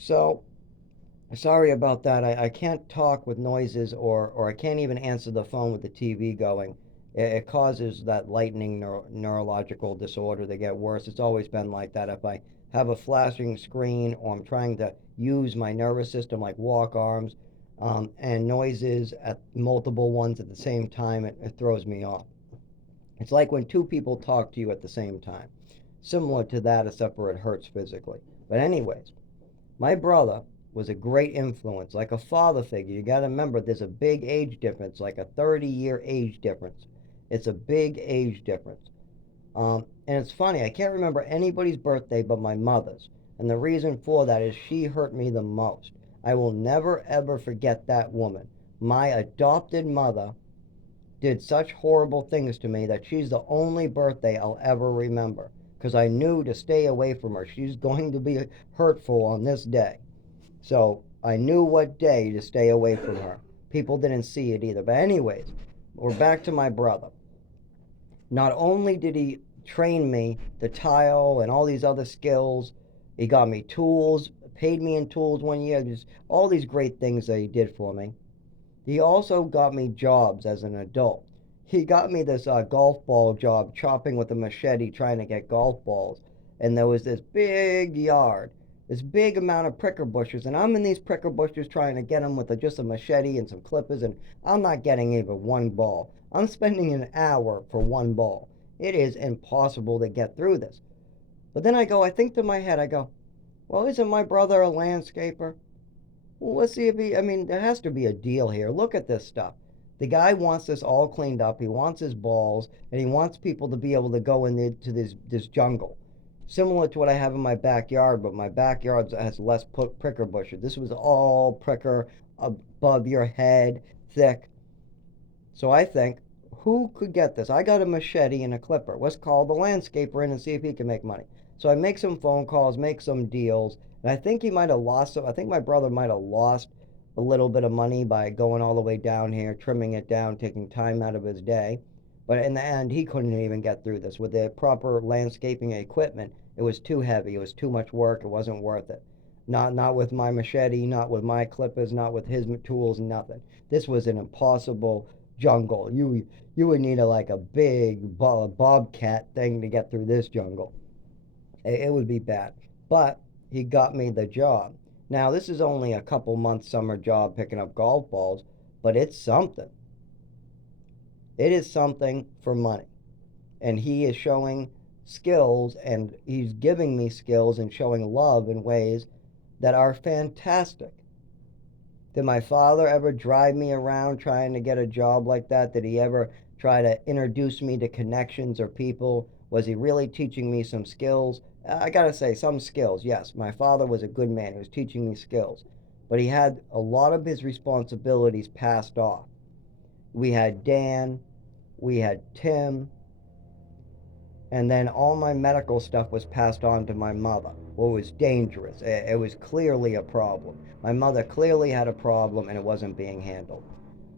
So, sorry about that. I can't talk with noises or I can't even answer the phone with the TV going. It causes that lightning neurological disorder to get worse. It's always been like that. If I have a flashing screen or I'm trying to use my nervous system, like walk arms, and noises at multiple ones at the same time, it throws me off. It's like when two people talk to you at the same time. Similar to that, except for it hurts physically. But, anyways, my brother was a great influence, like a father figure. You got to remember, there's a big age difference, like a 30-year age difference. It's a big age difference. And it's funny, I can't remember anybody's birthday but my mother's. And the reason for that is she hurt me the most. I will never ever forget that woman. My adopted mother did such horrible things to me that she's the only birthday I'll ever remember. Because I knew to stay away from her. She's going to be hurtful on this day. So I knew what day to stay away from her. People didn't see it either. But, anyways, we're back to my brother. Not only did he train me to tile and all these other skills, he got me tools, paid me in tools one year, just all these great things that he did for me. He also got me jobs as an adult. He got me this golf ball job, chopping with a machete, trying to get golf balls. And there was this big yard, this big amount of pricker bushes, and I'm in these pricker bushes trying to get them with just a machete and some clippers, and I'm not getting even one ball. I'm spending an hour for one ball. It is impossible to get through this. But then I think to my head, I go, well, isn't my brother a landscaper? Well, let's see if he, I mean, there has to be a deal here. Look at this stuff. The guy wants this all cleaned up. He wants his balls, and he wants people to be able to go into this jungle, similar to what I have in my backyard. But my backyard has less pricker bushes. This was all pricker above your head, thick. So I think, who could get this? I got a machete and a clipper. Let's call the landscaper in and see if he can make money. So I make some phone calls, make some deals, and I think he might have lost some. I think my brother might have lost a little bit of money by going all the way down here, trimming it down, taking time out of his day. But in the end, he couldn't even get through this. With the proper landscaping equipment, it was too heavy. It was too much work. It wasn't worth it. Not with my machete, not with my clippers, not with his tools, nothing. This was an impossible jungle. You would need like a big bobcat thing to get through this jungle. It would be bad. But he got me the job. Now this is only a couple months summer job picking up golf balls, but it's something. It is something for money. And he is showing skills and he's giving me skills and showing love in ways that are fantastic. Did my father ever drive me around trying to get a job like that? Did he ever try to introduce me to connections or people? Was he really teaching me some skills? I gotta say, some skills, yes. My father was a good man. He was teaching me skills. But he had a lot of his responsibilities passed off. We had Dan, we had Tim, and then all my medical stuff was passed on to my mother. Well, it was dangerous. It was clearly a problem. My mother clearly had a problem and it wasn't being handled.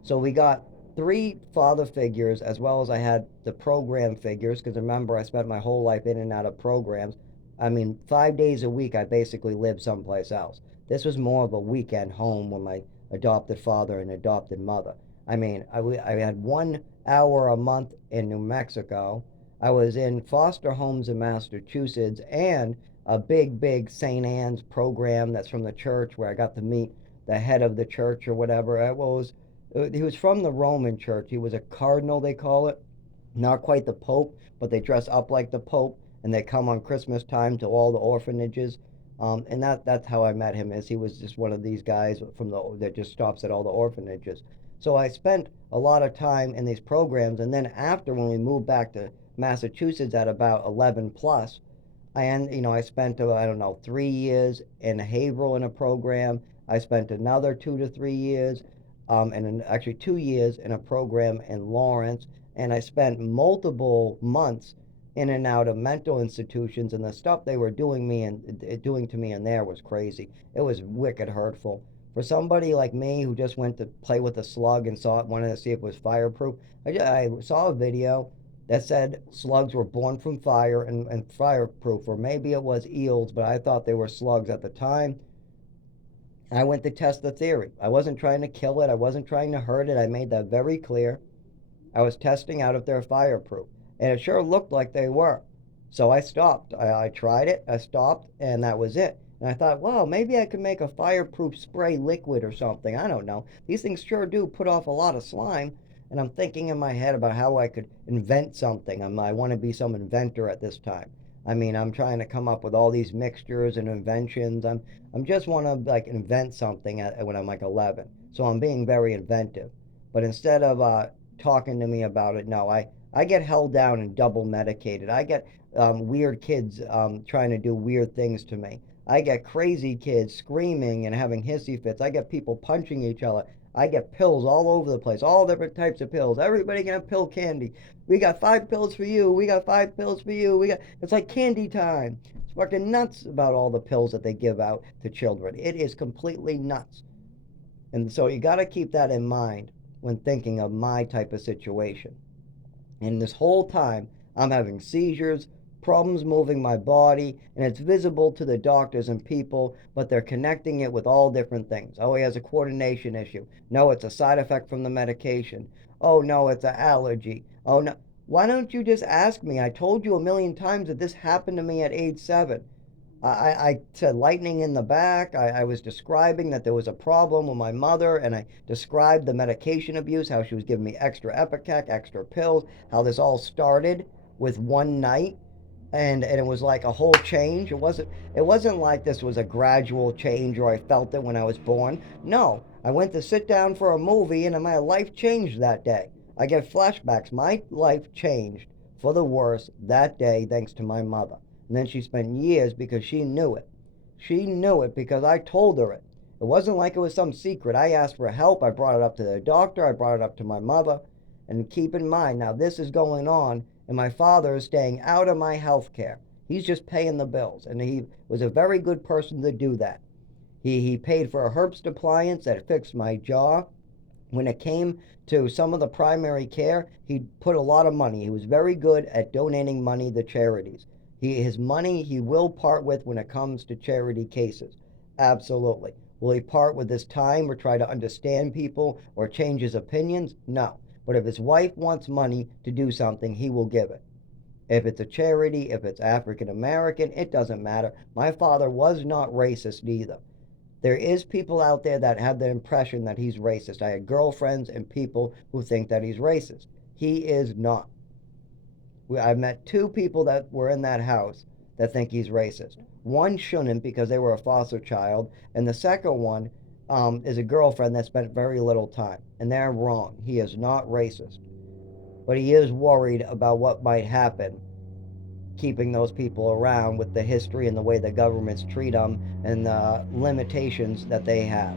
So we got three father figures as well as I had the program figures because remember, I spent my whole life in and out of programs. I mean, 5 days a week, I basically lived someplace else. This was more of a weekend home with my adopted father and adopted mother. I mean, I had 1 hour a month in New Mexico. I was in foster homes in Massachusetts and a big St. Anne's program that's from the church where I got to meet the head of the church or whatever. He was from the Roman church. He was a cardinal, they call it. Not quite the Pope, but they dress up like the Pope and they come on Christmas time to all the orphanages. And that's how I met him. Is he was just one of these guys from the that just stops at all the orphanages. So I spent a lot of time in these programs, and then after when we moved back to Massachusetts at about 11 plus, I spent I don't know 3 years in Haverhill in a program. I spent another 2 to 3 years, and actually 2 years in a program in Lawrence, and I spent multiple months in and out of mental institutions, and the stuff they were doing to me in there was crazy. It was wicked hurtful. For somebody like me who just went to play with a slug and wanted to see if it was fireproof, I saw a video that said slugs were born from fire and fireproof, or maybe it was eels, but I thought they were slugs at the time. I went to test the theory. I wasn't trying to kill it. I wasn't trying to hurt it. I made that very clear. I was testing out if they're fireproof. And it sure looked like they were. So I stopped. I tried it, I stopped, and that was it. And I thought, well, maybe I could make a fireproof spray liquid or something. I don't know. These things sure do put off a lot of slime. And I'm thinking in my head about how I could invent something. I want to be some inventor at this time. I mean, I'm trying to come up with all these mixtures and inventions. I'm just want to like invent something when I'm like 11. So I'm being very inventive. But instead of talking to me about it, no, I get held down and double medicated. I get weird kids trying to do weird things to me. I get crazy kids screaming and having hissy fits. I get people punching each other. I get pills all over the place, all different types of pills. Everybody can have pill candy. We got 5 pills for you. We got 5 pills for you. It's like candy time. It's fucking nuts about all the pills that they give out to children. It is completely nuts. And so you got to keep that in mind when thinking of my type of situation. And this whole time, I'm having seizures, problems moving my body, and it's visible to the doctors and people, but they're connecting it with all different things. Oh, he has a coordination issue. No, it's a side effect from the medication. Oh, no, it's an allergy. Oh, no. Why don't you just ask me? I told you a million times that this happened to me at age 7. I said lightning in the back. I was describing that there was a problem with my mother, and I described the medication abuse, how she was giving me extra Epicac, extra pills, how this all started with one night, and it was like a whole change. It wasn't like this was a gradual change or I felt it when I was born. No, I went to sit down for a movie, and my life changed that day. I get flashbacks. My life changed for the worse that day thanks to my mother. And then she spent years because she knew it. She knew it because I told her it. It wasn't like it was some secret. I asked for help. I brought it up to the doctor. I brought it up to my mother. And keep in mind, now this is going on, and my father is staying out of my health care. He's just paying the bills. And he was a very good person to do that. He paid for a Herbst appliance that fixed my jaw. When it came to some of the primary care, he put a lot of money. He was very good at donating money to charities. His money he will part with when it comes to charity cases. Absolutely. Will he part with his time or try to understand people or change his opinions? No. But if his wife wants money to do something, he will give it. If it's a charity, if it's African American, it doesn't matter. My father was not racist either. There is people out there that have the impression that he's racist. I had girlfriends and people who think that he's racist. He is not. I've met 2 people that were in that house that think he's racist. One shouldn't because they were a foster child, and the second one is a girlfriend that spent very little time. And they're wrong. He is not racist. But he is worried about what might happen keeping those people around with the history and the way the governments treat them and the limitations that they have.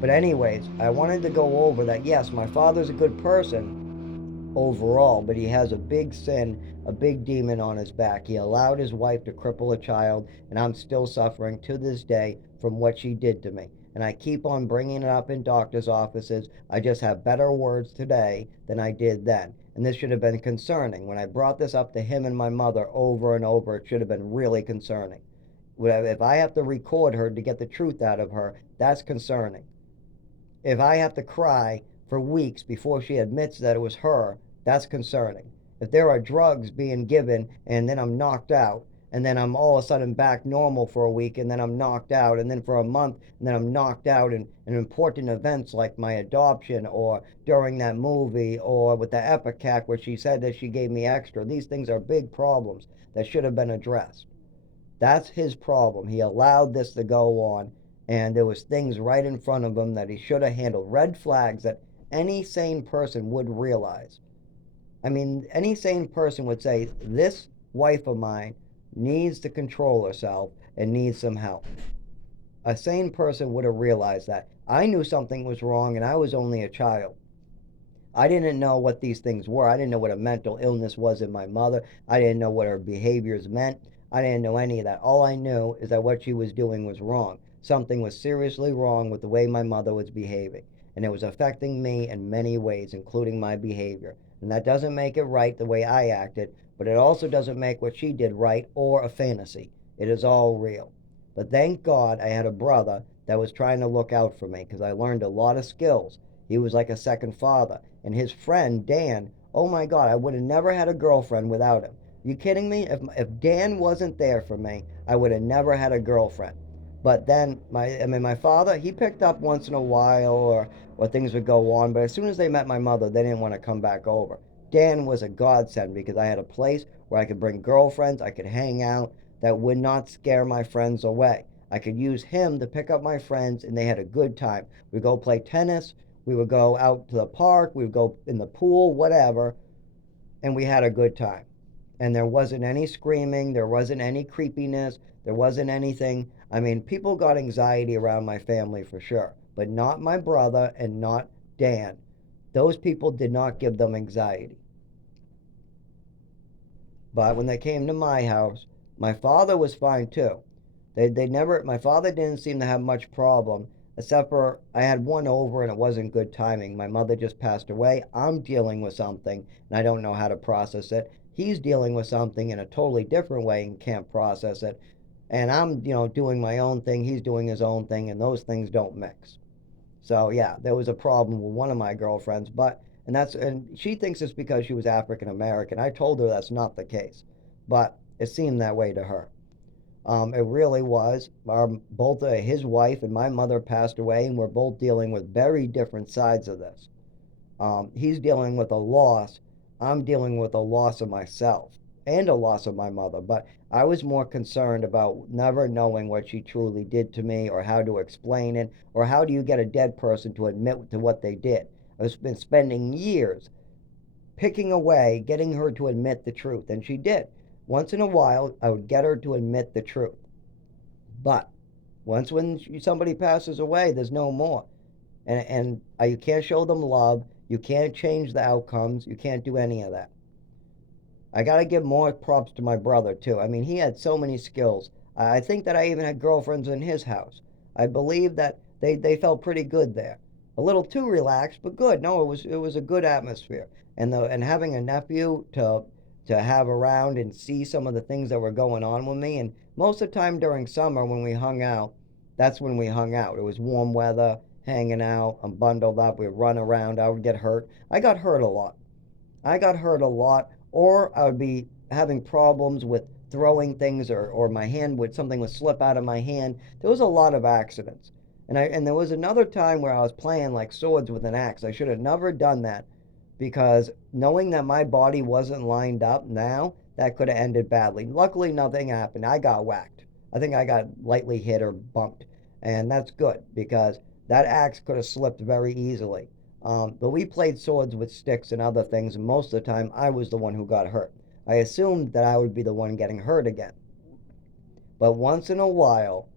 But, anyways, I wanted to go over that yes, my father's a good person overall, but he has a big sin, a big demon on his back. He allowed his wife to cripple a child, and I'm still suffering to this day from what she did to me. And I keep on bringing it up in doctor's offices. I just have better words today than I did then. And this should have been concerning. When I brought this up to him and my mother over and over, it should have been really concerning. If I have to record her to get the truth out of her, that's concerning. If I have to cry for weeks before she admits that it was her, that's concerning. If there are drugs being given and then I'm knocked out, and then I'm all of a sudden back normal for a week, and then I'm knocked out, and then for a month, and then I'm knocked out in important events like my adoption, or during that movie, or with the Epicac where she said that she gave me extra. These things are big problems that should have been addressed. That's his problem. He allowed this to go on, and there was things right in front of him that he should have handled. Red flags that any sane person would realize. I mean, any sane person would say, this wife of mine needs to control herself and needs some help. A sane person would have realized that. I knew something was wrong, and I was only a child. I didn't know what these things were. I didn't know what a mental illness was in my mother. I didn't know what her behaviors meant. I didn't know any of that. All I knew is that what she was doing was wrong. Something was seriously wrong with the way my mother was behaving. And it was affecting me in many ways, including my behavior. And that doesn't make it right the way I acted, but it also doesn't make what she did right or a fantasy. It is all real. But thank God I had a brother that was trying to look out for me because I learned a lot of skills. He was like a second father. And his friend, Dan, oh my God, I would have never had a girlfriend without him. You kidding me? If Dan wasn't there for me, I would have never had a girlfriend. But then my father, he picked up once in a while or things would go on, but as soon as they met my mother, they didn't want to come back over. Dan was a godsend because I had a place where I could bring girlfriends, I could hang out that would not scare my friends away. I could use him to pick up my friends and they had a good time. We'd go play tennis, we would go out to the park, we would go in the pool, whatever, and we had a good time. And there wasn't any screaming, there wasn't any creepiness, there wasn't anything. I mean, people got anxiety around my family for sure, but not my brother and not Dan. Those people did not give them anxiety. But when they came to my house, my father was fine too. They never, my father didn't seem to have much problem, except for I had one over and it wasn't good timing. My mother just passed away. I'm dealing with something and I don't know how to process it. He's dealing with something in a totally different way and can't process it. And I'm, doing my own thing. He's doing his own thing, and those things don't mix. So yeah, there was a problem with one of my girlfriends, and she thinks it's because she was African American. I told her that's not the case, but it seemed that way to her. It really was. Both his wife and my mother passed away, and we're both dealing with very different sides of this. He's dealing with a loss. I'm dealing with a loss of myself and a loss of my mother. But I was more concerned about never knowing what she truly did to me or how to explain it or how do you get a dead person to admit to what they did. I've been spending years picking away, getting her to admit the truth, and she did. Once in a while, I would get her to admit the truth. But once when somebody passes away, there's no more. And you can't show them love. You can't change the outcomes. You can't do any of that. I got to give more props to my brother, too. I mean, he had so many skills. I think that I even had girlfriends in his house. I believe that they felt pretty good there. A little too relaxed, but good. No, it was a good atmosphere. And having a nephew to have around and see some of the things that were going on with me. And most of the time during summer when we hung out, that's when we hung out. It was warm weather, hanging out. I'm bundled up. We'd run around. I would get hurt. I got hurt a lot. I got hurt a lot, or I would be having problems with throwing things, or my hand would something would slip out of my hand. There was a lot of accidents. And there was another time where I was playing like swords with an axe. I should have never done that because knowing that my body wasn't lined up now, that could have ended badly. Luckily, nothing happened. I got whacked. I think I got lightly hit or bumped. And that's good because that axe could have slipped very easily. But we played swords with sticks and other things, and most of the time I was the one who got hurt. I assumed that I would be the one getting hurt again. But once in a while,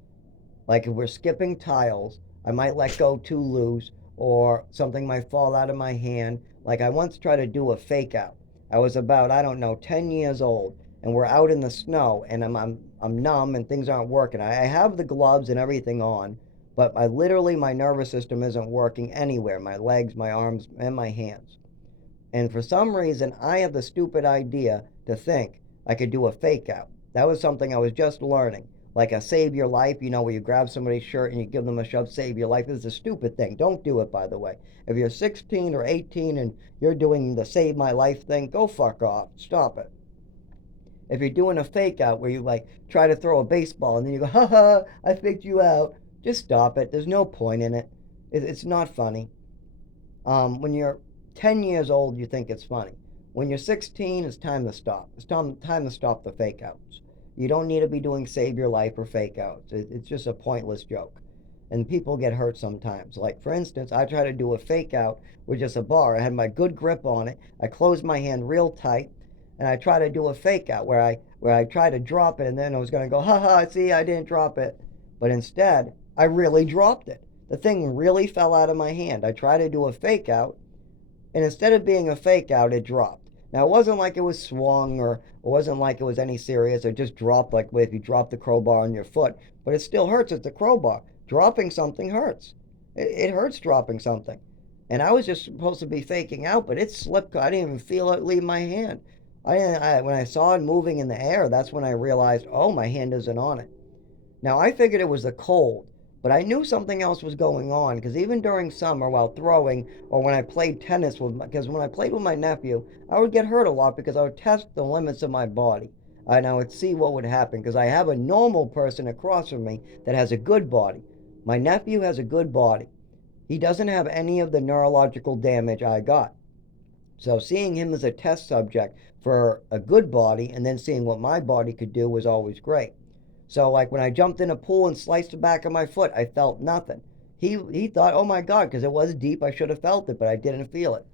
like if we're skipping tiles, I might let go too loose or something might fall out of my hand. Like I once tried to do a fake out. I was about, I don't know, 10 years old and we're out in the snow and I'm numb and things aren't working. I have the gloves and everything on, but my nervous system isn't working anywhere. My legs, my arms, and my hands. And for some reason, I have the stupid idea to think I could do a fake out. That was something I was just learning. Like a save your life, where you grab somebody's shirt and you give them a shove, save your life. It's a stupid thing. Don't do it, by the way. If you're 16 or 18 and you're doing the save my life thing, go fuck off. Stop it. If you're doing a fake out where you like try to throw a baseball and then you go, ha ha, I faked you out, just stop it. There's no point in it. It's not funny. When you're 10 years old, you think it's funny. When you're 16, it's time to stop. It's time to stop the fake outs. You don't need to be doing save your life or fake outs. It's just a pointless joke. And people get hurt sometimes. Like, for instance, I tried to do a fake out with just a bar. I had my good grip on it. I closed my hand real tight. And I tried to do a fake out where I tried to drop it and then I was going to go, ha ha, see, I didn't drop it. But instead, I really dropped it. The thing really fell out of my hand. I tried to do a fake out, and instead of being a fake out, it dropped. Now, it wasn't like it was swung or it wasn't like it was any serious. It just dropped like if you drop the crowbar on your foot. But it still hurts. It's a crowbar. Dropping something hurts. It hurts dropping something. And I was just supposed to be faking out, but it slipped. I didn't even feel it leave my hand. When I saw it moving in the air, that's when I realized, oh, my hand isn't on it. Now, I figured it was the cold, But I knew something else was going on because even during summer while throwing or when I played tennis with because when I played with my nephew, I would get hurt a lot because I would test the limits of my body. And I would see what would happen because I have a normal person across from me that has a good body. My nephew has a good body. He doesn't have any of the neurological damage I got. So seeing him as a test subject for a good body and then seeing what my body could do was always great. So like when I jumped in a pool and sliced the back of my foot, I felt nothing. He thought, oh my God, because it was deep, I should have felt it, but I didn't feel it.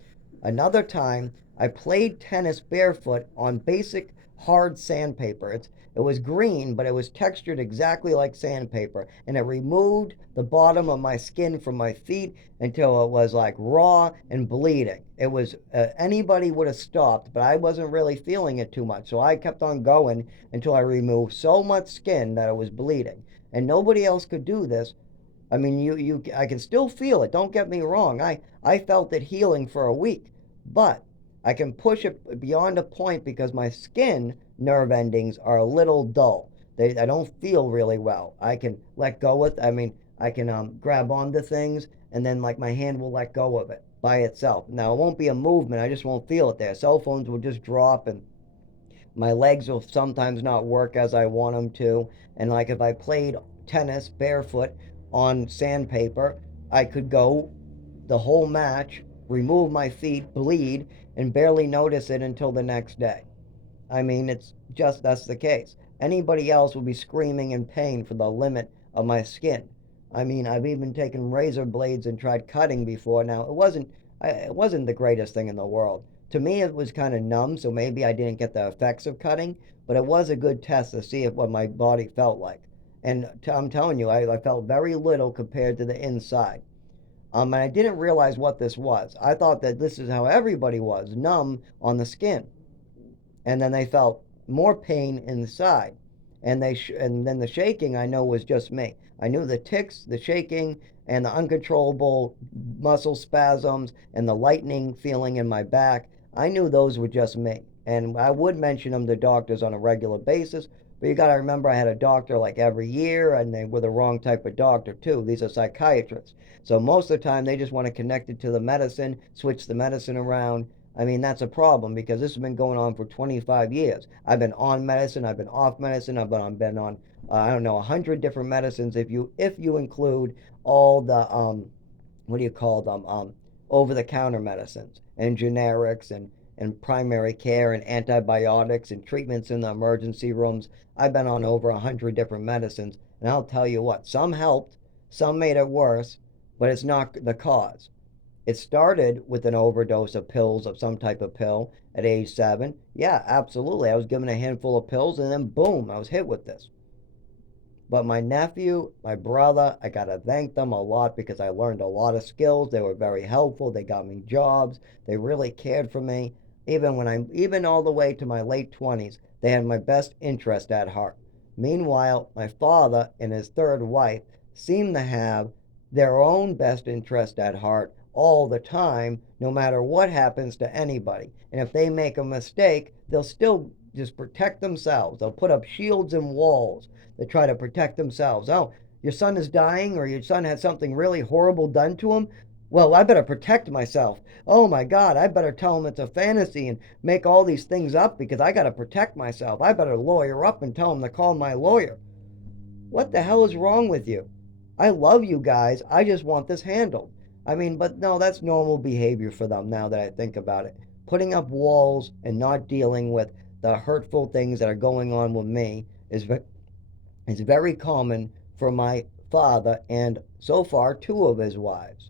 Another time, I played tennis barefoot on basic hard sandpaper. It was green, but it was textured exactly like sandpaper, and it removed the bottom of my skin from my feet until it was like raw and bleeding. It was anybody would have stopped, but I wasn't really feeling it too much, so I kept on going until I removed so much skin that it was bleeding. And nobody else could do this. I mean, I can still feel it. Don't get me wrong. I felt it healing for a week, but I can push it beyond a point because my skin nerve endings are a little dull. I don't feel really well. I can let go with. I mean, I can grab onto things and then like my hand will let go of it by itself. Now it won't be a movement. I just won't feel it there. Cell phones will just drop and my legs will sometimes not work as I want them to. And like if I played tennis barefoot on sandpaper, I could go the whole match, remove my feet, bleed, and barely notice it until the next day. I mean, it's just that's the case. Anybody else would be screaming in pain for the limit of my skin. I mean, I've even taken razor blades and tried cutting before. Now, it wasn't the greatest thing in the world. To me, it was kind of numb, so maybe I didn't get the effects of cutting, but it was a good test to see what my body felt like. And I'm telling you, I felt very little compared to the inside. And I didn't realize what this was. I thought that this is how everybody was, numb on the skin. And then they felt more pain inside. And then the shaking I know was just me. I knew the tics, the shaking, and the uncontrollable muscle spasms and the lightning feeling in my back. I knew those were just me. And I would mention them to doctors on a regular basis, but you got to remember I had a doctor like every year, and they were the wrong type of doctor too. These are psychiatrists. So most of the time they just want to connect it to the medicine, switch the medicine around. I mean, that's a problem because this has been going on for 25 years. I've been on medicine, I've been off medicine, I've been on I don't know 100 different medicines if you include all the what do you call them over the counter medicines and generics and primary care and antibiotics and treatments in the emergency rooms. I've been on over 100 different medicines, and I'll tell you what, some helped, some made it worse, but it's not the cause. It started with an overdose of pills, of some type of pill at age 7. Yeah, absolutely. I was given a handful of pills and then boom, I was hit with this. But my nephew, my brother, I got to thank them a lot because I learned a lot of skills. They were very helpful. They got me jobs. They really cared for me. Even all the way to my late 20s, they had my best interest at heart. Meanwhile, my father and his third wife seem to have their own best interest at heart all the time, no matter what happens to anybody. And if they make a mistake, they'll still just protect themselves. They'll put up shields and walls that try to protect themselves. Oh, your son is dying or your son had something really horrible done to him? Well, I better protect myself. Oh my God, I better tell him it's a fantasy and make all these things up because I got to protect myself. I better lawyer up and tell him to call my lawyer. What the hell is wrong with you? I love you guys. I just want this handled. I mean, but no, that's normal behavior for them now that I think about it. Putting up walls and not dealing with the hurtful things that are going on with me is very common for my father and so far 2 of his wives.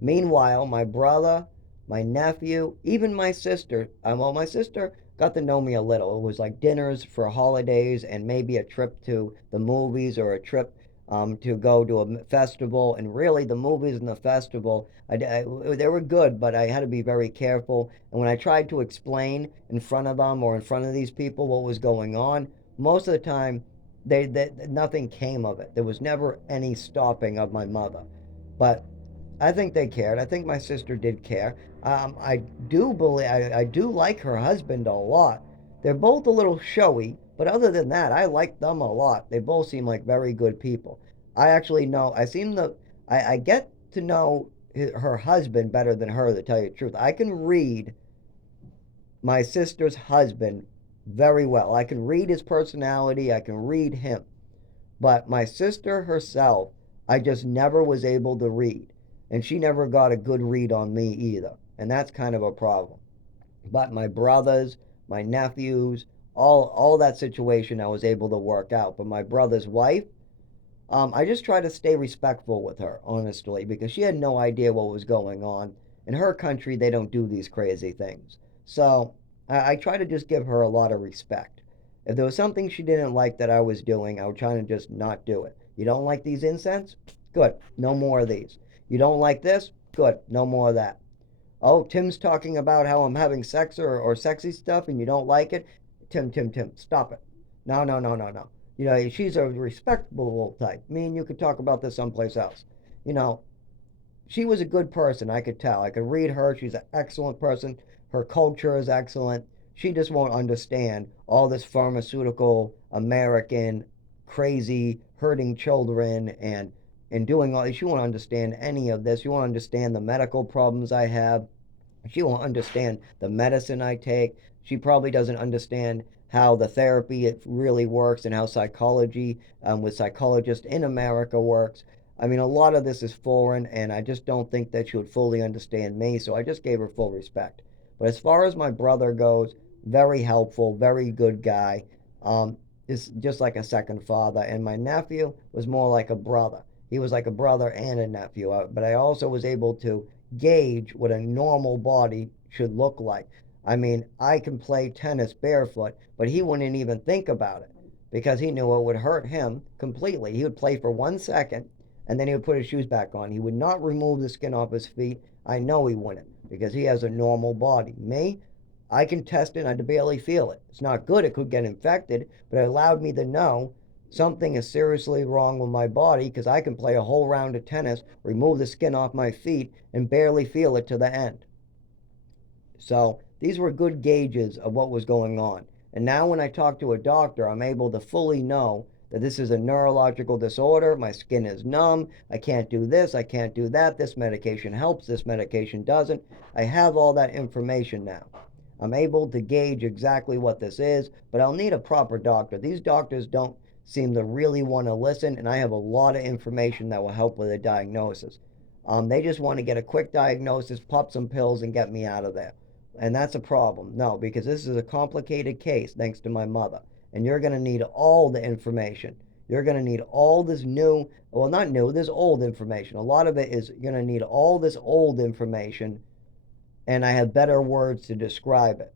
Meanwhile, my brother, my nephew, even my sister, well, my sister got to know me a little. It was like dinners for holidays and maybe a trip to the movies or a trip to go to a festival. And really, the movies and the festival, they were good, but I had to be very careful. And when I tried to explain in front of them or in front of these people what was going on, most of the time, nothing came of it. There was never any stopping of my mother. But I think they cared. I think my sister did care. I do believe I do like her husband a lot. They're both a little showy, but other than that, I like them a lot. They both seem like very good people. I actually know. I get to know her husband better than her, to tell you the truth. I can read my sister's husband very well. I can read his personality, I can read him. But my sister herself, I just never was able to read. And she never got a good read on me either. And that's kind of a problem. But my brothers, my nephews, all that situation I was able to work out. But my brother's wife, I just try to stay respectful with her, honestly, because she had no idea what was going on. In her country, they don't do these crazy things. So I try to just give her a lot of respect. If there was something she didn't like that I was doing, I would try to just not do it. You don't like these incense? Good. No more of these. You don't like this? Good. No more of that. Oh, Tim's talking about how I'm having sex or sexy stuff and you don't like it. Tim, stop it. No, no, no, no, no. You know, she's a respectable type. Me and you could talk about this someplace else. You know, she was a good person. I could tell. I could read her. She's an excellent person. Her culture is excellent. She just won't understand all this pharmaceutical American crazy hurting children and doing all. She won't understand any of this. She won't understand the medical problems I have. She won't understand the medicine I take. She probably doesn't understand how the therapy it really works and how psychology with psychologists in America works. I mean, a lot of this is foreign, and I just don't think that she would fully understand me, so I just gave her full respect. But as far as my brother goes, very helpful, very good guy. Is just like a second father, and my nephew was more like a brother. He was like a brother and a nephew, but I also was able to gauge what a normal body should look like. I mean, I can play tennis barefoot, but he wouldn't even think about it because he knew it would hurt him completely. He would play for 1 second and then he would put his shoes back on. He would not remove the skin off his feet. I know he wouldn't because he has a normal body. Me, I can test it and I barely feel it. It's not good. It could get infected, but it allowed me to know something is seriously wrong with my body because I can play a whole round of tennis, remove the skin off my feet, and barely feel it to the end. So these were good gauges of what was going on. And now when I talk to a doctor, I'm able to fully know that this is a neurological disorder. My skin is numb. I can't do this. I can't do that. This medication helps. This medication doesn't. I have all that information now. I'm able to gauge exactly what this is, but I'll need a proper doctor. These doctors don't seem to really want to listen, and I have a lot of information that will help with a diagnosis. They just want to get a quick diagnosis, pop some pills, and get me out of there. And that's a problem. No, because this is a complicated case, thanks to my mother. And you're going to need all the information. You're going to need all this new, well, not new, this old information. A lot of it is you're going to need all this old information, and I have better words to describe it.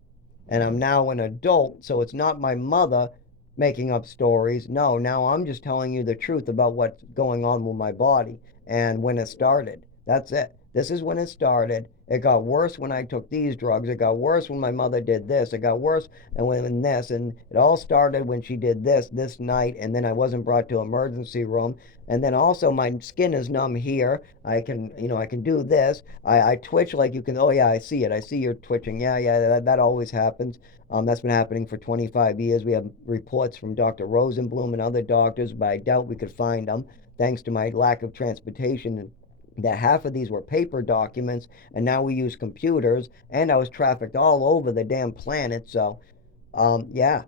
And I'm now an adult, so it's not my mother making up stories. No, now I'm just telling you the truth about what's going on with my body and when it started. That's it. This is when it started. It got worse when I took these drugs. It got worse when my mother did this. It got worse and when this. And it all started when she did this night. And then I wasn't brought to emergency room. And then also my skin is numb here. I can do this. I twitch like you can. Oh yeah, I see it. I see you're twitching. Yeah, that always happens. That's been happening for 25 years. We have reports from Dr. Rosenblum and other doctors, but I doubt we could find them thanks to my lack of transportation, that half of these were paper documents and now we use computers, and I was trafficked all over the damn planet. So yeah,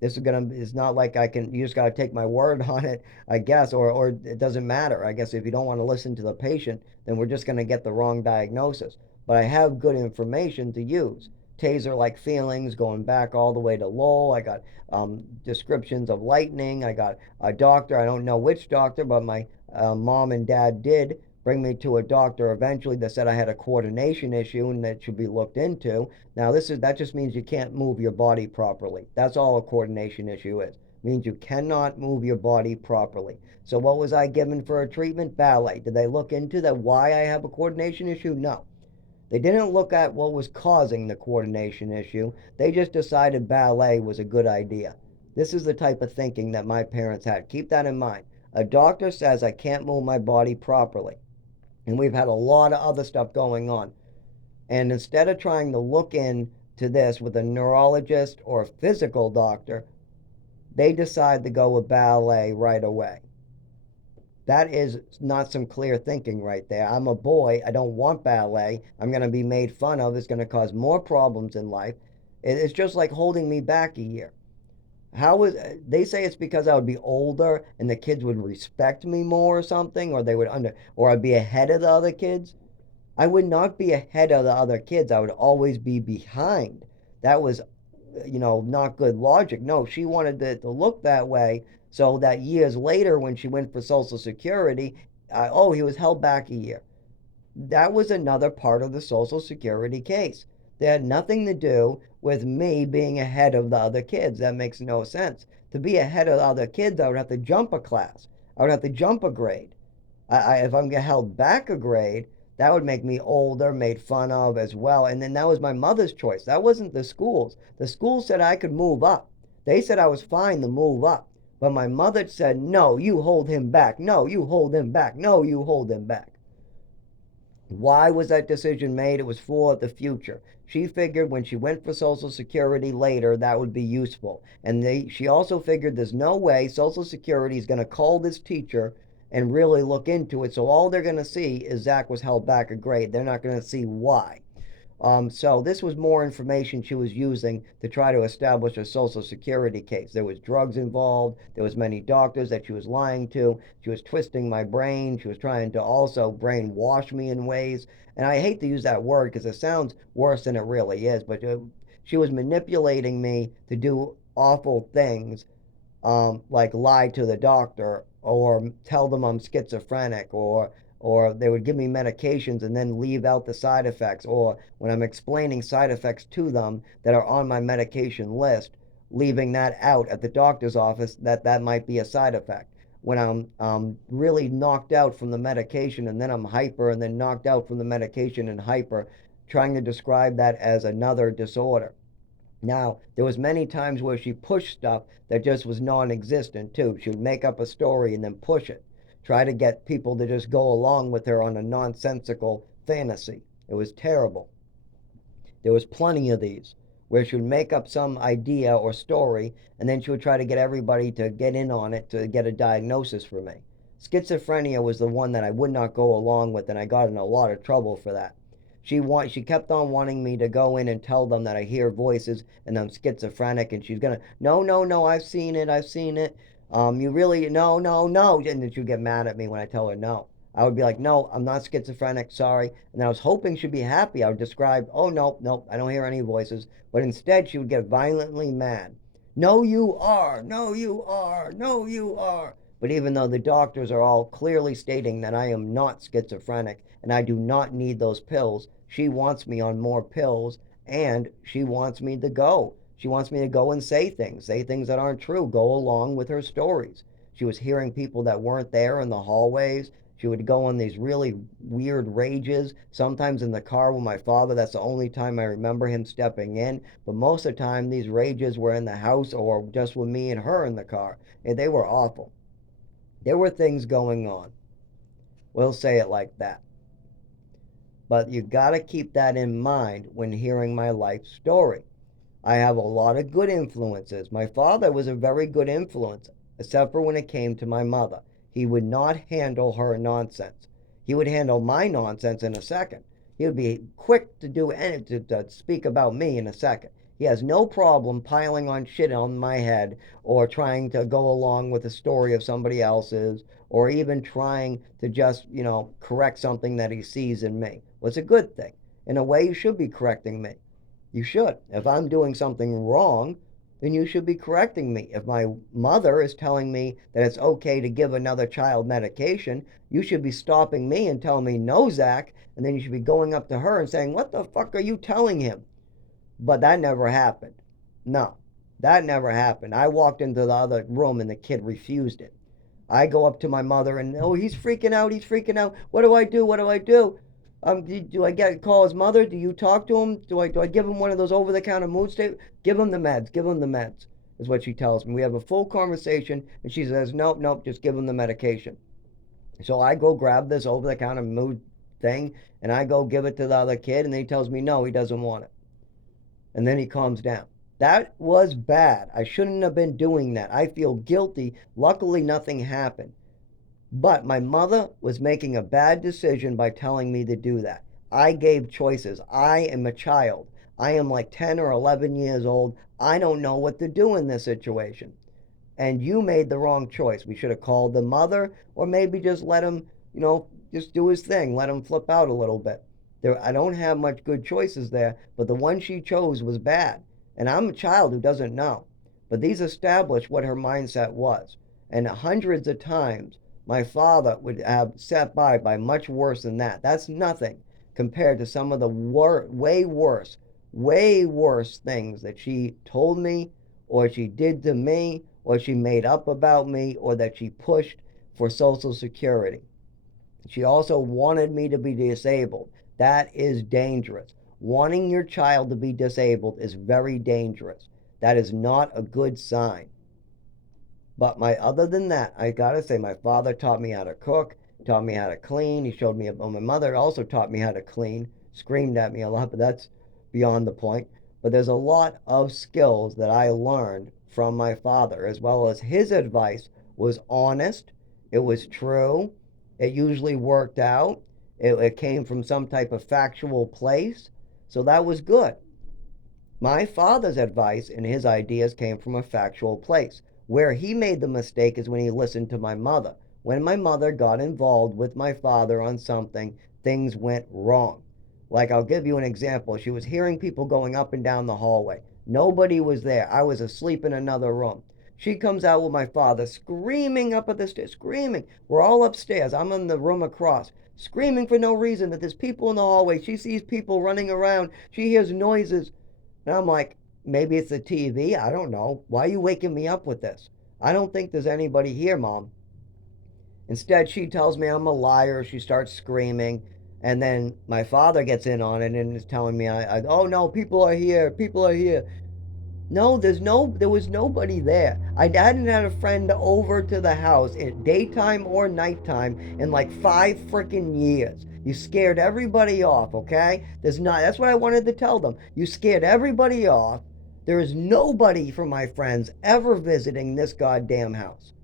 this is gonna, it's not like I can, you just gotta take my word on it, I guess, or it doesn't matter. I guess if you don't want to listen to the patient, then we're just gonna get the wrong diagnosis. But I have good information to use. Taser like feelings going back all the way to Lowell. I got descriptions of lightning. I got a doctor, I don't know which doctor, but my mom and dad did bring me to a doctor eventually that said I had a coordination issue and that should be looked into. Now that just means you can't move your body properly. That's all a coordination issue is. It means you cannot move your body properly. So what was I given for a treatment? Ballet. Did they look into that why I have a coordination issue? No. They didn't look at what was causing the coordination issue. They just decided ballet was a good idea. This is the type of thinking that my parents had. Keep that in mind. A doctor says I can't move my body properly. And we've had a lot of other stuff going on. And instead of trying to look into this with a neurologist or a physical doctor, they decide to go with ballet right away. That is not some clear thinking right there. I'm a boy. I don't want ballet. I'm going to be made fun of. It's going to cause more problems in life. It's just like holding me back a year. How is they say it's because I would be older and the kids would respect me more or something, or they would or I'd be ahead of the other kids. I would not be ahead of the other kids. I would always be behind. That was, not good logic. No, she wanted it to look that way so that years later, when she went for Social Security, oh, he was held back a year. That was another part of the Social Security case. They had nothing to do with me being ahead of the other kids. That makes no sense. To be ahead of the other kids, I would have to jump a class. I would have to jump a grade. If I'm get held back a grade, that would make me older, made fun of as well. And then that was my mother's choice. That wasn't the schools. The schools said I could move up. They said I was fine to move up. But my mother said, no, you hold him back. No, you hold him back. No, you hold him back. Why was that decision made? It was for the future. She figured when she went for Social Security later, that would be useful. And she also figured there's no way Social Security is going to call this teacher and really look into it. So all they're going to see is Zach was held back a grade. They're not going to see why. So this was more information she was using to try to establish a Social Security case. There was drugs involved. There was many doctors that she was lying to. She was twisting my brain. She was trying to also brainwash me in ways. And I hate to use that word because it sounds worse than it really is. But she was manipulating me to do awful things, like lie to the doctor or tell them I'm schizophrenic, or they would give me medications and then leave out the side effects, or when I'm explaining side effects to them that are on my medication list, leaving that out at the doctor's office that might be a side effect. When I'm really knocked out from the medication and then I'm hyper and then knocked out from the medication and hyper, trying to describe that as another disorder. Now, there was many times where she pushed stuff that just was non-existent too. She would make up a story and then push it. Try to get people to just go along with her on a nonsensical fantasy. It was terrible. There was plenty of these where she would make up some idea or story and then she would try to get everybody to get in on it to get a diagnosis for me. Schizophrenia was the one that I would not go along with and I got in a lot of trouble for that. She kept on wanting me to go in and tell them that I hear voices and I'm schizophrenic and she's gonna no, no, no, I've seen it. You really no, no, no, and then she'd get mad at me when I tell her no. I would be like, no, I'm not schizophrenic, sorry. And then I was hoping she'd be happy. I would describe, oh no, no, I don't hear any voices. But instead she would get violently mad. No, you are, no, you are, no, you are. But even though the doctors are all clearly stating that I am not schizophrenic and I do not need those pills, she wants me on more pills and she wants me to go. She wants me to go and say things that aren't true, go along with her stories. She was hearing people that weren't there in the hallways. She would go on these really weird rages, sometimes in the car with my father. That's the only time I remember him stepping in. But most of the time, these rages were in the house or just with me and her in the car. And they were awful. There were things going on. We'll say it like that. But you got to keep that in mind when hearing my life story. I have a lot of good influences. My father was a very good influence, except for when it came to my mother. He would not handle her nonsense. He would handle my nonsense in a second. He would be quick to do anything to speak about me in a second. He has no problem piling on shit on my head or trying to go along with the story of somebody else's or even trying to just, correct something that he sees in me. Well, it's a good thing. In a way, you should be correcting me. You should. If I'm doing something wrong, then you should be correcting me. If my mother is telling me that it's okay to give another child medication, you should be stopping me and telling me, no, Zach. And then you should be going up to her and saying, what the fuck are you telling him? But that never happened. No, that never happened. I walked into the other room and the kid refused it. I go up to my mother and, oh, he's freaking out. He's freaking out. What do I do? What do I do? Do I call his mother? Do you talk to him? Do I give him one of those over the counter mood state? Give him the meds. Give him the meds. Is what she tells me. We have a full conversation, and she says, nope, nope, just give him the medication. So I go grab this over the counter mood thing, and I go give it to the other kid, and then he tells me no, he doesn't want it, and then he calms down. That was bad. I shouldn't have been doing that. I feel guilty. Luckily, nothing happened. But my mother was making a bad decision by telling me to do that. I gave choices. I am a child. I am like 10 or 11 years old. I don't know what to do in this situation. And you made the wrong choice. We should have called the mother, or maybe just let him, just do his thing, let him flip out a little bit. I don't have much good choices there, but the one she chose was bad. And I'm a child who doesn't know. But these establish what her mindset was. And hundreds of times, my father would have sat by much worse than that. That's nothing compared to some of the way worse things that she told me, or she did to me, or she made up about me, or that she pushed for Social Security. She also wanted me to be disabled. That is dangerous. Wanting your child to be disabled is very dangerous. That is not a good sign. But other than that, I gotta say, my father taught me how to cook, taught me how to clean. He showed me, my mother also taught me how to clean, screamed at me a lot, but that's beyond the point. But there's a lot of skills that I learned from my father, as well as his advice was honest, it was true, it usually worked out, it came from some type of factual place. So that was good. My father's advice and his ideas came from a factual place. Where he made the mistake is when he listened to my mother. When my mother got involved with my father on something, things went wrong. Like, I'll give you an example. She was hearing people going up and down the hallway. Nobody was there. I was asleep in another room. She comes out with my father screaming up at the stairs, screaming. We're all upstairs. I'm in the room across, screaming for no reason that there's people in the hallway. She sees people running around. She hears noises. And I'm like, maybe it's the TV. I don't know. Why are you waking me up with this? I don't think there's anybody here, Mom. Instead, she tells me I'm a liar. She starts screaming. And then my father gets in on it and is telling me, oh no, people are here. People are here. No, there was nobody there. I hadn't had a friend over to the house in daytime or nighttime in like 5 freaking years. You scared everybody off, okay? That's what I wanted to tell them. You scared everybody off. There is nobody from my friends ever visiting this goddamn house.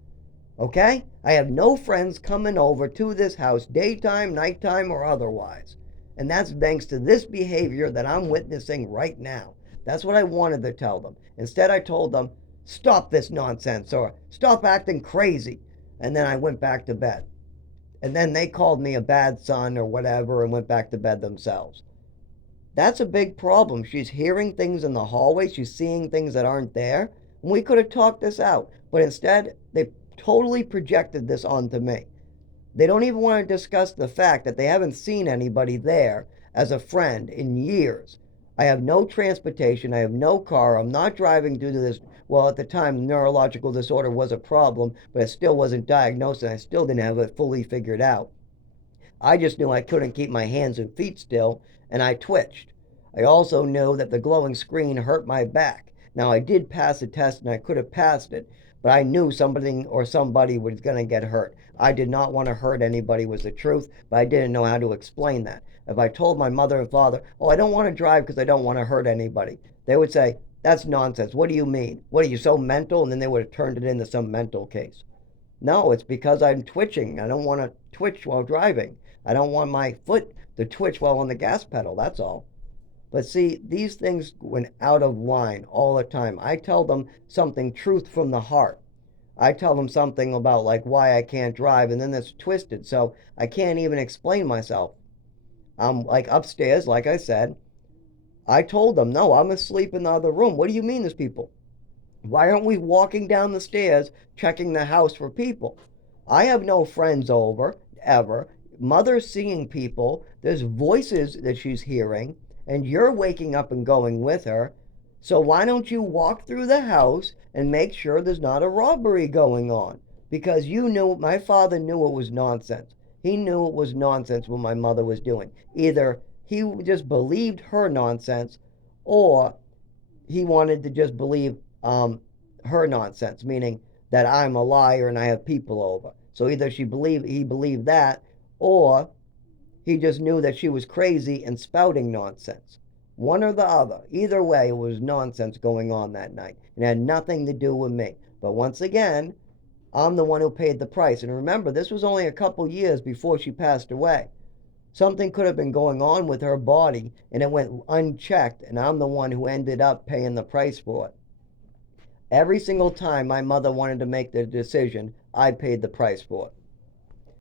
Okay? I have no friends coming over to this house daytime, nighttime, or otherwise. And that's thanks to this behavior that I'm witnessing right now. That's what I wanted to tell them. Instead, I told them, stop this nonsense or stop acting crazy. And then I went back to bed. And then they called me a bad son or whatever and went back to bed themselves. That's a big problem. She's hearing things in the hallway, she's seeing things that aren't there. And we could have talked this out. But instead, they totally projected this onto me. They don't even want to discuss the fact that they haven't seen anybody there as a friend in years. I have no transportation. I have no car. I'm not driving due to this. Well, at the time, neurological disorder was a problem, but it still wasn't diagnosed, and I still didn't have it fully figured out. I just knew I couldn't keep my hands and feet still, and I twitched. I also knew that the glowing screen hurt my back. Now, I did pass the test, and I could have passed it, but I knew somebody or somebody was going to get hurt. I did not want to hurt anybody, was the truth, but I didn't know how to explain that. If I told my mother and father, oh, I don't want to drive because I don't want to hurt anybody, they would say, that's nonsense. What do you mean? What are you, so mental? And then they would have turned it into some mental case. No, it's because I'm twitching. I don't want to twitch while driving. I don't want my foot to twitch while on the gas pedal. That's all. But see, these things went out of line all the time. I tell them something truth from the heart. I tell them something about like why I can't drive, and then it's twisted. So I can't even explain myself. I'm like upstairs, like I said. I told them, no, I'm asleep in the other room. What do you mean there's people? Why aren't we walking down the stairs checking the house for people? I have no friends over, ever. Mother's seeing people. There's voices that she's hearing, and you're waking up and going with her. So why don't you walk through the house and make sure there's not a robbery going on? Because my father knew it was nonsense. He knew it was nonsense what my mother was doing. Either he just believed her nonsense, or he wanted to just believe her nonsense, meaning that I'm a liar and I have people over. So either he believed that, or he just knew that she was crazy and spouting nonsense. One or the other. Either way, it was nonsense going on that night. It had nothing to do with me. But once again, I'm the one who paid the price. And remember, this was only a couple years before she passed away. Something could have been going on with her body and it went unchecked, and I'm the one who ended up paying the price for it. Every single time my mother wanted to make the decision, I paid the price for it.